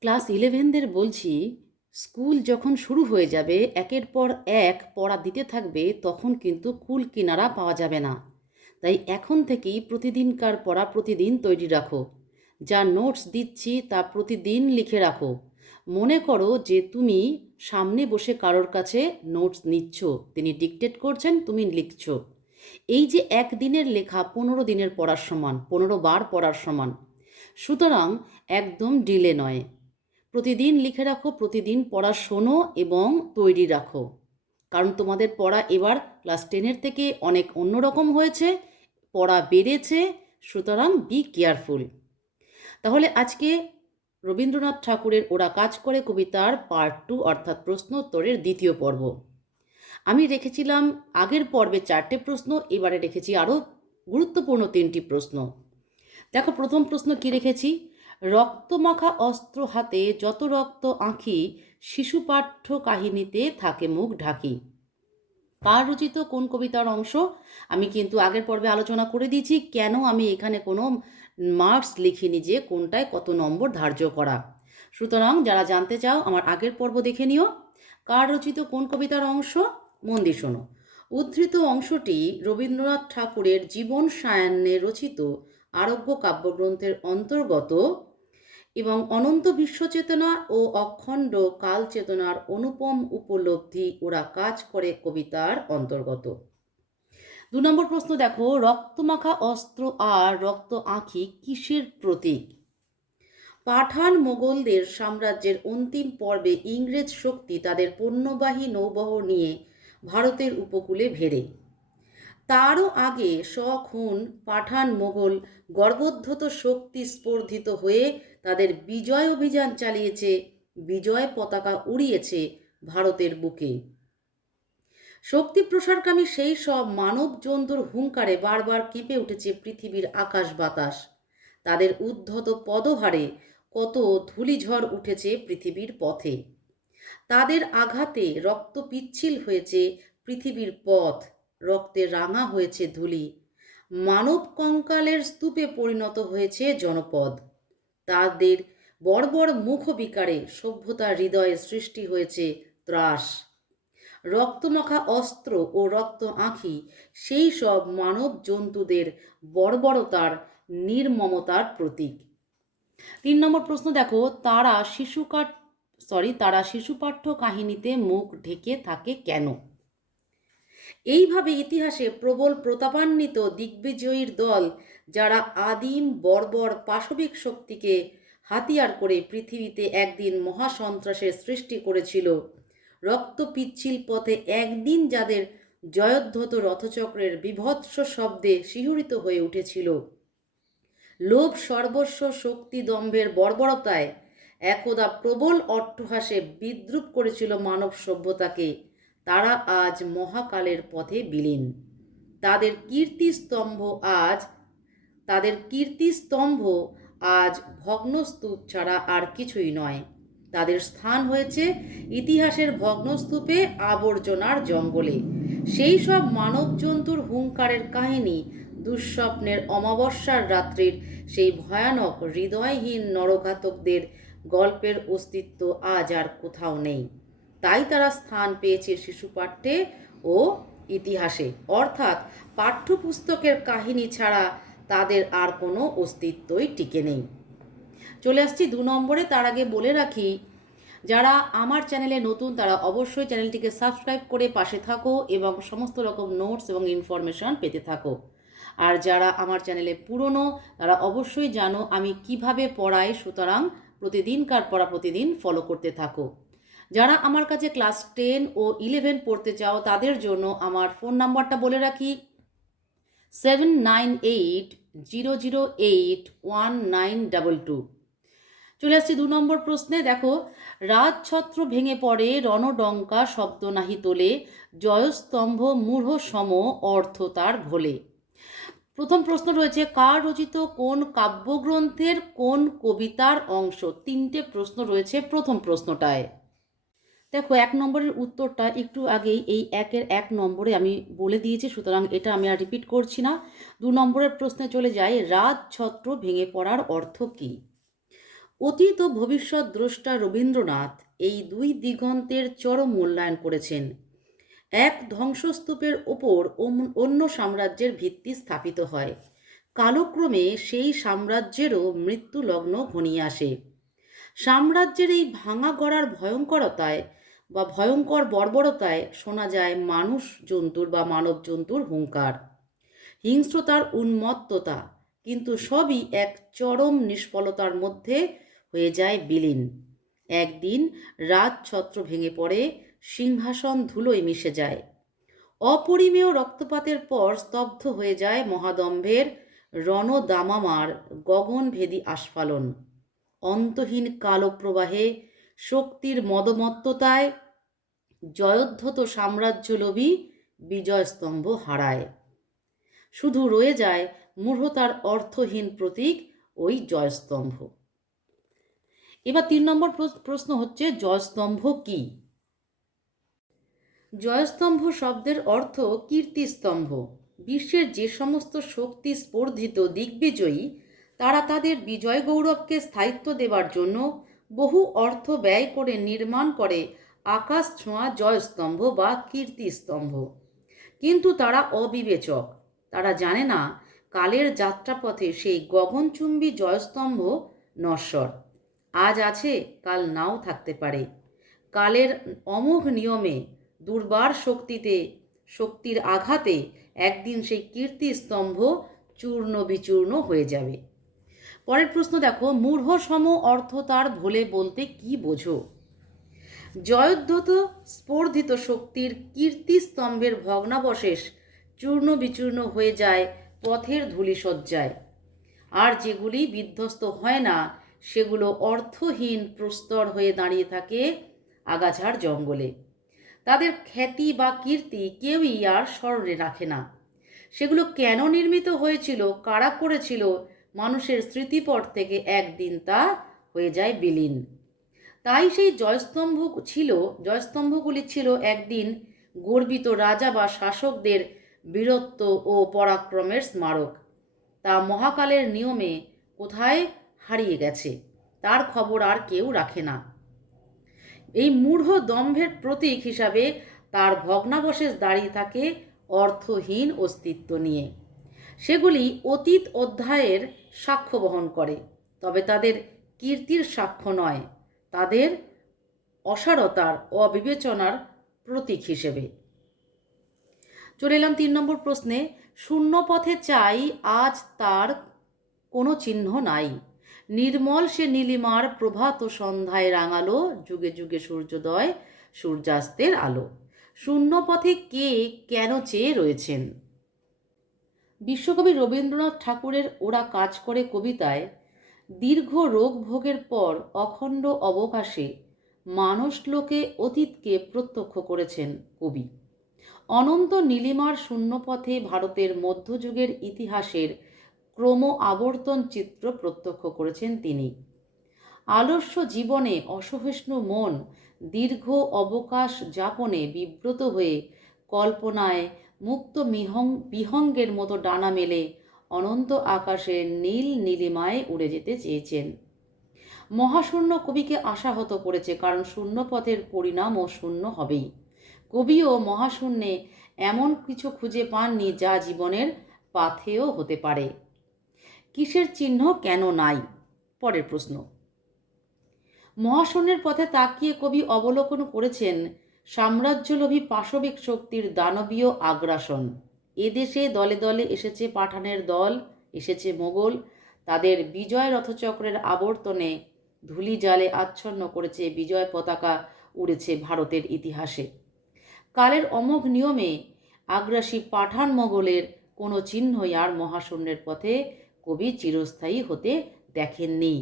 Class ইলেভেনদের বলছি, school যখন শুরু হয়ে যাবে, একের পর এক পড়া দিতে থাকবে, তখন কিন্তু কুল কিনারা পাওয়া যাবে না। তাই এখন থেকেই প্রতিদিনকার পড়া প্রতিদিন তৈরি রাখো। যা নোটস দিচ্ছি, তা প্রতিদিন লিখে রাখো। মনে করো যে তুমি সামনে বসে কারোর কাছে নোটস নিচ্ছ, তিনি ডিকটেট করছেন, তুমি লিখছো। এই যে একদিনের লেখা পনেরো দিনের পড়ার সমান, পনেরো বার পড়ার সমান। সুতরাং একদম ডিলে নয়। প্রতিদিন লিখে রাখো, প্রতিদিন পড়া শোনো এবং তৈরি রাখো। কারণ তোমাদের পড়া এবার ক্লাস টেনের থেকে অনেক অন্যরকম হয়েছে, পড়া বেড়েছে, সুতরাং বি কেয়ারফুল তাহলে আজকে রবীন্দ্রনাথ ঠাকুরের ওরা কাজ করে কবিতার পার্ট টু অর্থাৎ প্রশ্নোত্তরের দ্বিতীয় পর্ব। আমি রেখেছিলাম আগের পর্বে চারটে প্রশ্ন, এবারে রেখেছি আরও গুরুত্বপূর্ণ তিনটি প্রশ্ন। দেখো, প্রথম প্রশ্ন কি রেখেছি? রক্তমাখা অস্ত্র হাতে যত রক্ত আঁখি, শিশুপাঠ্য কাহিনীতে থাকে মুখ ঢাকি। কার রচিত কোন কবিতার অংশ? আমি কিন্তু আগের পর্বে আলোচনা করে দিয়েছি, কেন আমি এখানে কোনো মার্কস লিখিনি যে কোনটায় কত নম্বর ধার্য করা। সুতরাং যারা জানতে চাও, আমার আগের পর্ব দেখে নিও। কার রচিত কোন কবিতার অংশ? মন দিয়ে শোনো। উদ্ধৃত অংশটি রবীন্দ্রনাথ ঠাকুরের জীবন সায়ান্নে রচিত আরোগ্য কাব্যগ্রন্থের অন্তর্গত এবং অনন্ত বিশ্বচেতনা ও অখণ্ড কাল চেতনার অনুপম উপলব্ধি ওরা কাজ করে কবিতার অন্তর্গত। দু নম্বর প্রশ্ন দেখো, রক্তমাখা অস্ত্র আর রক্ত আঁখি কিসের প্রতীক? পাঠান মোগলদের সাম্রাজ্যের অন্তিম পর্বে ইংরেজ শক্তি তাদের পণ্যবাহী নৌবহর নিয়ে ভারতের উপকূলে ভেড়ে তারও আগে শখুন পাঠান মোগল গর্বোদ্ধত শক্তি স্পর্ধিত হয়ে তাদের বিজয় অভিযান চালিয়েছে, বিজয় পতাকা উড়িয়েছে ভারতের বুকে। শক্তি প্রসারকামী সেই সব মানব জন্তুর হুঙ্কারে বারবার কেঁপে উঠেছে পৃথিবীর আকাশ বাতাস। তাদের উদ্ধত পদভারে কত ধূলিঝড় উঠেছে পৃথিবীর পথে। তাদের আঘাতে রক্ত পিচ্ছিল হয়েছে পৃথিবীর পথ, রক্তে রাঙা হয়েছে ধুলি। মানব কঙ্কালের স্তূপে পরিণত হয়েছে জনপদ। তাদের বর্বর মুখ বিকারে সভ্যতার হৃদয়ে সৃষ্টি হয়েছে ত্রাস। রক্তমাখা অস্ত্র ও রক্ত আঁখি সেই সব মানব জন্তুদের বর্বরতার নির্মমতার প্রতীক। তিন নম্বর প্রশ্ন, দেখো, তারা শিশুকাঠ সরি তারা শিশুপাঠ্য কাহিনীতে মুখ ঢেকে থাকে কেন? এইভাবে ইতিহাসে প্রবল প্রতাপান্বিত দিগ্বিজয়ীর দল, যারা আদিম বর্বর পাশবিক শক্তিকে হাতিয়ার করে পৃথিবীতে একদিন মহাসন্ত্রাসের সৃষ্টি করেছিল। রক্ত পিচ্ছিল পথে একদিন যাদের জয়োদ্ধত রথচক্রের বিভৎস শব্দে শিহরিত হয়ে উঠেছিল। লোভ সর্বস্ব শক্তি দম্ভের বর্বরতায় একদা প্রবল অট্টহাসে বিদ্রুপ করেছিল মানব সভ্যতাকে। তারা আজ মহাকালের পথে বিলীন। তাদের কীর্তিস্তম্ভ আজ তাদের কীর্তিস্তম্ভ আজ ভগ্নস্তূপ ছাড়া আর কিছুই নয়। তাদের স্থান হয়েছে ইতিহাসের ভগ্নস্তূপে আবর্জনার জঙ্গলে। সেই সব মানব জন্তুর হুঙ্কারের কাহিনী দুঃস্বপ্নের অমাবস্যার রাত্রির সেই ভয়ানক হৃদয়হীন নরঘাতকদের গল্পের অস্তিত্ব আজ আর কোথাও নেই। তাই তারা স্থান পেয়েছে শিশুপাঠ্যে ও ইতিহাসে। অর্থাৎ পাঠ্যপুস্তকের কাহিনী ছাড়া তাদের আর কোনো অস্তিত্বই টিকে নেই। চলে আসছি দু নম্বরে, তার আগে বলে রাখি, যারা আমার চ্যানেলে নতুন, তারা অবশ্যই চ্যানেলটিকে সাবস্ক্রাইব করে পাশে থাকো এবং সমস্ত রকম নোটস এবং ইনফরমেশন পেতে থাকো। আর যারা আমার চ্যানেলে পুরনো, তারা অবশ্যই জানো আমি কীভাবে পড়াই সুতরাং প্রতিদিনকার পড়া প্রতিদিন ফলো করতে থাকো। যারা আমার কাছে ক্লাস টেন ও ইলেভেন পড়তে চাও, তাদের জন্য আমার ফোন নাম্বারটা বলে রাখি। Seven nine eight zero zero eight one nine double two. চলে আসছি দু নম্বর প্রশ্নে। দেখো রাজছত্র ভেঙে পড়ে, রণডঙ্কা শব্দ নাহি তোলে, জয়স্তম্ভ মূঢ় সম অর্থ তার ঘোলে প্রথম প্রশ্ন রয়েছে, কার রচিত কোন কাব্যগ্রন্থের কোন কবিতার অংশ? তিনটে প্রশ্ন রয়েছে প্রথম প্রশ্নটায়। দেখো, এক নম্বরের উত্তরটা একটু আগেই এই একের এক নম্বরে আমি বলে দিয়েছি, সুতরাং এটা আমি আর রিপিট করছি না। দু নম্বরের প্রশ্নে চলে যাই রাজছত্র ভেঙে পড়ার অর্থ কী? অতীত ভবিষ্যৎ দ্রষ্টা রবীন্দ্রনাথ এই দুই দিগন্তের চরম মূল্যায়ন করেছেন। এক ধ্বংসস্তূপের ওপর অন্য সাম্রাজ্যের ভিত্তি স্থাপিত হয়। কালক্রমে সেই সাম্রাজ্যেরও মৃত্যু লগ্ন ঘনিয়ে আসে। সাম্রাজ্যের এই ভাঙা গড়ার ভয়ঙ্করতায় বা ভয়ঙ্কর বর্বরতায় শোনা যায় মানুষ জন্তুর বা মানব জন্তুর হুঙ্কার হিংস্রতার উন্মত্ততা, কিন্তু সবই এক চরম নিষ্ফলতার মধ্যে হয়ে যায় বিলীন। একদিন রাজছত্র ভেঙে পড়ে, সিংহাসন ধুলোয় মিশে যায়। অপরিমেয় রক্তপাতের পর স্তব্ধ হয়ে যায় মহাদম্ভের রণদামামার গগনভেদী আস্ফালন। অন্তহীন কালো প্রবাহে শক্তির মদমত্ততায় জয়োদ্ধত সাম্রাজ্যলোভী বিজয়স্তম্ভ হারায়। শুধু রয়ে যায় মূঢ়তার অর্থহীন প্রতীক, ওই জয়স্তম্ভ। এবার তিন নম্বর প্রশ্ন হচ্ছে, জয়স্তম্ভ কি? জয়স্তম্ভ শব্দের অর্থ কীর্তিস্তম্ভ। বিশ্বের যে সমস্ত শক্তি স্পর্ধিত দিগ্বিজয়ী, তারা তাদের বিজয় গৌরবকে স্থায়িত্ব দেবার জন্য বহু অর্থ ব্যয় করে নির্মাণ করে আকাশ ছোঁয়া জয়স্তম্ভ বা কীর্তিস্তম্ভ। কিন্তু তারা অবিবেচক। তারা জানে না কালের যাত্রাপথে সেই গগনচুম্বী জয়স্তম্ভ নশ্বর। আজ আছে, কাল নাও থাকতে পারে। কালের অমোঘ নিয়মে দুর্বার শক্তিতে, শক্তির আঘাতে একদিন সেই কীর্তিস্তম্ভ চূর্ণ বিচূর্ণ হয়ে যাবে। পরের প্রশ্ন দেখো, মূঢ় সম অর্থ তার ভোলে বলতে কি বোঝো? জয়োদ্ধত স্পর্ধিত শক্তির কীর্তিস্তম্ভের ভগ্নাবশেষ চূর্ণ বিচূর্ণ হয়ে যায়, পথের ধূলিসজ্জায় আর যেগুলি বিধ্বস্ত হয় না, সেগুলো অর্থহীন প্রস্তর হয়ে দাঁড়িয়ে থাকে আগাছার জঙ্গলে। তাদের খ্যাতি বা কীর্তি কেউই আর স্মরণে রাখে না। সেগুলো কেন নির্মিত হয়েছিল, কারা করেছিল মানুষের স্মৃতিপট থেকে একদিন তা হয়ে যায় বিলীন। তাই সেই জয়স্তম্ভ ছিল, জয়স্তম্ভগুলি ছিল একদিন গর্বিত রাজা বা শাসকদের বীরত্ব ও পরাক্রমের স্মারক। তা মহাকালের নিয়মে কোথায় হারিয়ে গেছে, তার খবর আর কেউ রাখে না। এই মূঢ় দম্ভের প্রতীক হিসাবে তার ভগ্নাবশেষ দাঁড়িয়ে থাকে অর্থহীন অস্তিত্ব নিয়ে। সেগুলি অতীত অধ্যায়ের সাক্ষ্য বহন করে। তবে তাদের কীর্তির সাক্ষ্য নয়, তাদের অসারতার ও অবিবেচনার প্রতীক হিসেবে। চলে এলাম তিন নম্বর প্রশ্নে, শূন্য পথে চাই, আজ তার কোনো চিহ্ন নাই। নির্মল সে নীলিমার প্রভাত সন্ধ্যায় রাঙালো, যুগে যুগে সূর্যোদয় সূর্যাস্তের আলো। শূন্য পথে কে কেন চেয়ে রয়েছেন? বিশ্বকবি রবীন্দ্রনাথ ঠাকুরের ওরা কাজ করে কবিতায়, দীর্ঘ রোগ ভোগের পর অখণ্ড অবকাশে মানুষ লোকে অতীতকে প্রত্যক্ষ করেছেন কবি। অনন্ত নীলিমার শূন্যপথে ভারতের মধ্যযুগের ইতিহাসের ক্রম আবর্তন চিত্র প্রত্যক্ষ করেছেন তিনি। আলস্য জীবনে অসহিষ্ণু মন দীর্ঘ অবকাশ যাপনে বিব্রত হয়ে কল্পনায় মুক্ত মিহং বিহঙ্গের মতো ডানা মেলে অনন্ত আকাশের নীল নীলিমায় উড়ে যেতে চেয়েছেন। মহাশূন্য কবিকে আশাহত করেছে কারণ শূন্যপথের পরিণামও শূন্য হবেই। কবিও মহাশূন্যে এমন কিছু খুঁজে পাননি যা জীবনের পাথেও হতে পারে। কিসের চিহ্ন কেন নাই? পরের প্রশ্ন। মহাশূন্যের পথে তাকিয়ে কবি অবলোকন করেছেন সাম্রাজ্যলোভী পাশবিক শক্তির দানবীয় আগ্রাসন। এদেশে দলে দলে এসেছে পাঠানের দল, এসেছে মোগল। তাদের বিজয় রথচক্রের আবর্তনে ধুলি জালে আচ্ছন্ন করেছে বিজয় পতাকা উড়েছে ভারতের ইতিহাসে। কালের অমোঘ নিয়মে আগ্রাসী পাঠান মোগলের কোনো চিহ্নই আর মহাশূন্যের পথে কবি চিরস্থায়ী হতে দেখেননি।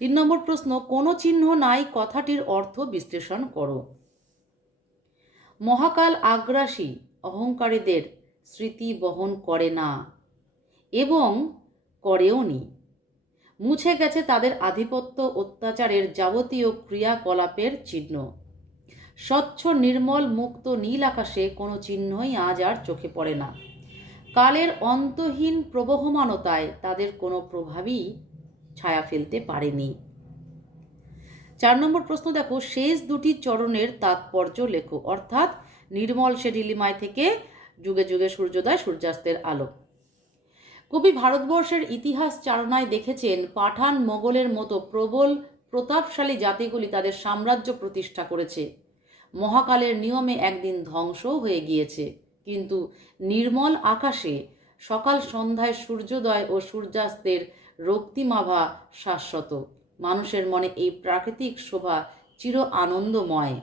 তিন নম্বর প্রশ্ন, কোনো চিহ্ন নাই কথাটির অর্থ বিশ্লেষণ করো। মহাকাল আগ্রাসী অহংকারীদের স্মৃতি বহন করে না এবং করেও নি। মুছে গেছে তাদের আধিপত্য অত্যাচারের যাবতীয় ক্রিয়াকলাপের চিহ্ন। স্বচ্ছ, নির্মল, মুক্ত নীল আকাশে কোনো চিহ্নই আজ আর চোখে পড়ে না। কালের অন্তহীন প্রবহমানতায় তাদের কোনো প্রভাবই ছায়া ফেলতে পারেনি। নম্বর প্রশ্ন, দেখো, শেষ দুটি চরণের তাৎপর্য লেখো। অর্থাৎ নির্মল সে নীলিমায় থেকে যুগে যুগে সূর্যোদয়, সূর্যাস্তের আলো। কবি ভারতবর্ষের ইতিহাস চারণায় দেখেছেন, পাঠান মোগলের মতো প্রবল, প্রতাপশালী জাতিগুলি তাদের সাম্রাজ্য প্রতিষ্ঠা করেছে। মহাকালের নিয়মে একদিন ধ্বংসও হয়ে গিয়েছে। কিন্তু নির্মল আকাশে সকাল সন্ধ্যায় সূর্যোদয় ও সূর্যাস্তের রক্তিমাভা শাশ্বত। মানুষের মনে এই প্রাকৃতিক শোভা চির আনন্দময়।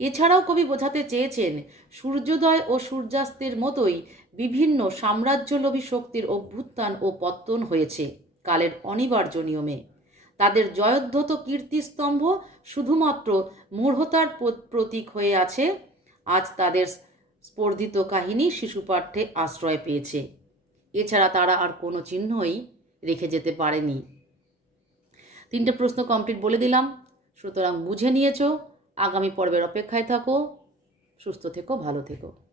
এছাড়াও কবি বোঝাতে চেয়েছেন, সূর্যোদয় ও সূর্যাস্তের মতোই বিভিন্ন সাম্রাজ্যলোভী শক্তির অভ্যুত্থান ও পত্তন হয়েছে কালের অনিবার্য নিয়মে। তাদের জয়োদ্ধত কীর্তিস্তম্ভ শুধুমাত্র মূঢ়তার প্রতীক হয়ে আছে। আজ তাদের স্পর্ধিত কাহিনী শিশুপাঠ্যে আশ্রয় পেয়েছে। এছাড়া তারা আর কোনো চিহ্নই রেখে যেতে পারেনি। তিনটে প্রশ্ন কমপ্লিট বলে দিলাম। সুতরাং বুঝে নিয়েছো। আগামী পর্বের অপেক্ষায় থাকো। সুস্থ থেকো, ভালো থেকো।